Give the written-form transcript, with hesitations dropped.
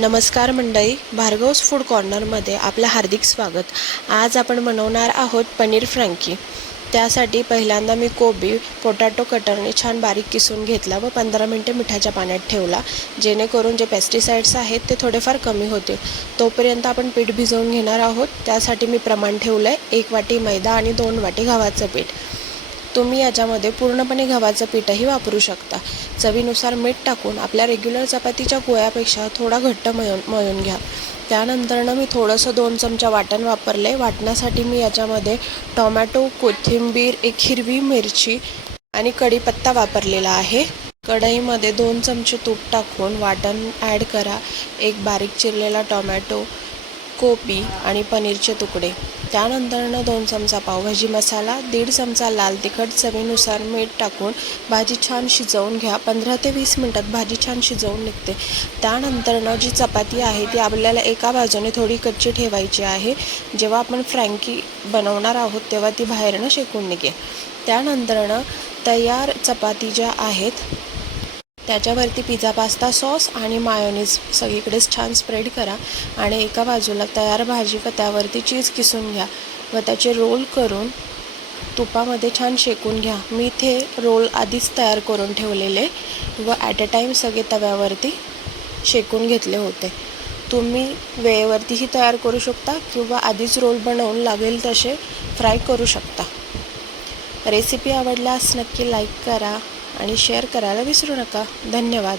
नमस्कार मंडळी, भार्गवस फूड कॉर्नरमध्ये आपलं हार्दिक स्वागत। आज आपण बनवणार आहोत पनीर फ्रँकी। त्यासाठी पहिल्यांदा मी कोबी पोटॅटो कटरने छान बारीक किसून घेतला व 15 मिनिटे मिठाच्या पाण्यात ठेवला, जेणेकरून जे पेस्टिसाइड्स आहेत ते थोडेफार कमी होतील। तोपर्यंत आपण पीठ भिजवून घेणार आहोत। त्यासाठी मी प्रमाण ठेवलंय 1 वाटी मैदा आणि 2 वाटी गव्हाचं पीठ। तुम्ही याच्यामध्ये पूर्णपणे गव्हाचं पीठही वापरू शकता। चवीनुसार मीठ टाकून आपल्या रेग्युलर चपातीच्या गोळ्यापेक्षा थोडा घट्ट मळून घ्या। त्यानंतर मी थोडंसं 2 चमचा वाटण वापरले। वाटण्यासाठी मी याच्यामध्ये टोमॅटो, कोथिंबीर, 1 हिरवी मिरची आणि कढीपत्ता वापरलेला आहे। कढईमध्ये 2 चमचे तूप टाकून वाटण ॲड करा। 1 बारीक चिरलेला टोमॅटो, कोबी आणि पनीरचे तुकडे। त्यानंतर 2 चमचा पावभाजी मसाला, 1.5 चमचा लाल तिखट, चवीनुसार मीठ टाकून भाजी छान शिजवून घ्या। 15 ते 20 मिनिटात भाजी छान शिजवून निघते। त्यानंतर जी चपाती आहे ती आपल्याला एका बाजूने थोडी कच्ची ठेवायची आहे। जेव्हा आपण फ्रँकी बनवणार आहोत तेव्हा ती बाहेरनं शेकून निघेल। त्यानंतर तयार चपाती ज्या आहेत त्याच्यावरती पिझ्झा पास्ता सॉस आणि मायोनीज सगळीकडेच छान स्प्रेड करा आणि एका बाजूला तयार भाजी व त्यावरती चीज किसून घ्या व त्याचे रोल करून तुपामध्ये छान शेकून घ्या। मी इथे रोल आधीच तयार करून ठेवलेले व ॲट अ टाईम सगळे तव्यावरती शेकून घेतले होते। तुम्ही वेळेवरतीही तयार करू शकता किंवा आधीच रोल बनवून लागेल तसे फ्राय करू शकता। रेसिपी आवडल्यास नक्की लाईक करा आणि शेअर करायला विसरू नका। धन्यवाद।